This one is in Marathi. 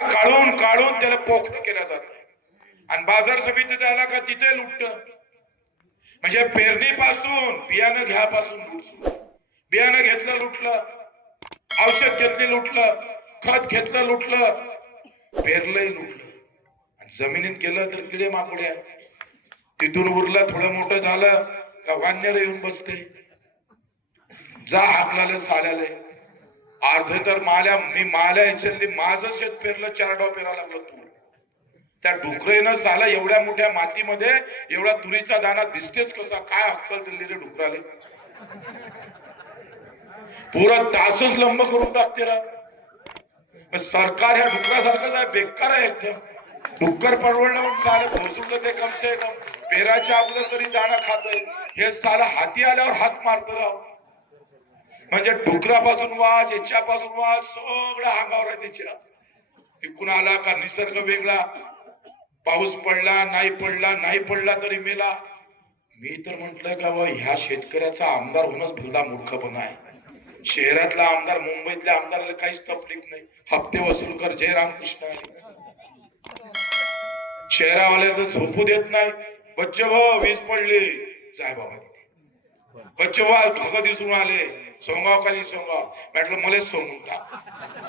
काढून काढून त्याला पोखर केलं जात आणि बाजार समितीत आला का तिथे लुटत. म्हणजे पेरणीपासून बियाणं घ्यापासून लूट सुरू. बियाणं घेतलं लुटलं, औषध घेतले लुटलं, खत घेतलं लुटलं, पेरलंय लुटलं, आणि जमिनीत गेलं तर किडे माकोड्या. तिथून उरलं थोडं मोठं झालं का वानर येऊन बसते, जा हाकलाले साल्याले. अर्ध तर माल्या इचलली, माझं शेत पेरलं 4 डाव पेरा लागलं तूर. त्या डुकरेनं साला एवढ्या मोठ्या मातीमध्ये एवढा तुरीचा दाना दिसतेच कसा, काय अक्कल दिली रे डुकराले. पुरा तासच लंब करून टाकते रा. सरकार ह्या डुकरासारखंच आहे, बेकार आहे एकदम. डुक्कर परवडलं म्हणून साले घोसून ते कमसे कम पेराच्या अगोदर तरी दाना खातय. हे साला हाती आल्यावर हात मारत राव. म्हणजे डुकरापासून वाज, याच्यापासून वाज, सगळं अंगावर आहे त्याच्या. तिकून आला का निसर्ग वेगळा. पाऊस पडला नाही पडला, नाही पडला तरी मेला. मी तर म्हंटल का बा ह्या शेतकऱ्याचा आमदार होणंच भलता मूर्खपणा आहे. शहरातला आमदार, मुंबईतल्या आमदाराला काहीच तकलीफ नाही, हप्ते वसूल कर, जय रामकृष्ण आहे. शहरावाले तर झोपू देत नाही. बच्चे भाऊ वीज पडली, जाय बाबा तिथे. बच्चे भाऊ धोका दिसून आले, सोंगाव का नाही सोंगाव, म्हटलं मलाच सोंगून टाक.